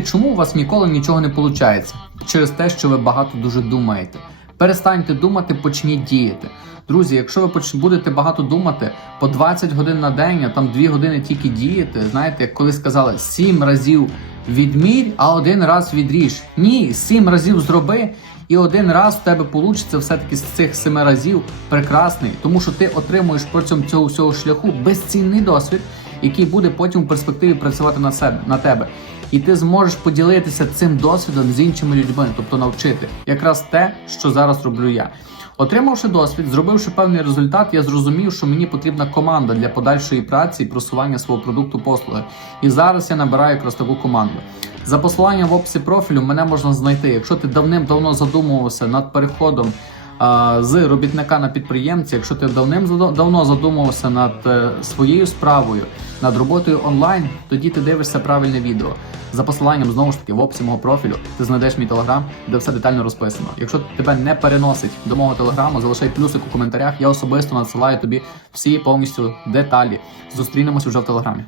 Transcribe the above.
Чому у вас ніколи нічого не виходить? Через те, що ви багато дуже думаєте. Перестаньте думати, почніть діяти. Друзі, якщо ви будете багато думати по 20 годин на день, а там 2 години тільки діяти, знаєте, як коли сказали 7 разів відмірь, а один раз відріж. Ні, 7 разів зроби, і один раз в тебе вийде все-таки з цих 7 разів прекрасний, тому що ти отримуєш протягом цього всього шляху безцінний досвід, який буде потім в перспективі працювати на себе на тебе. І ти зможеш поділитися цим досвідом з іншими людьми, тобто навчити якраз те, що зараз роблю я. Отримавши досвід, зробивши певний результат, я зрозумів, що мені потрібна команда для подальшої праці і просування свого продукту послуги. І зараз я набираю якраз таку команду. За посиланням в описі профілю мене можна знайти. Якщо ти давним-давно задумувався над переходом а, з робітника на підприємця, якщо ти давним-давно задумувався над е, своєю справою, над роботою онлайн, тоді ти дивишся правильне відео. За посиланням знову ж таки в описі мого профілю ти знайдеш мій телеграм, де все детально розписано. Якщо тебе не переносить до мого телеграму, залишай плюсик у коментарях. Я особисто надсилаю тобі всі повністю деталі. Зустрінемось уже в телеграмі.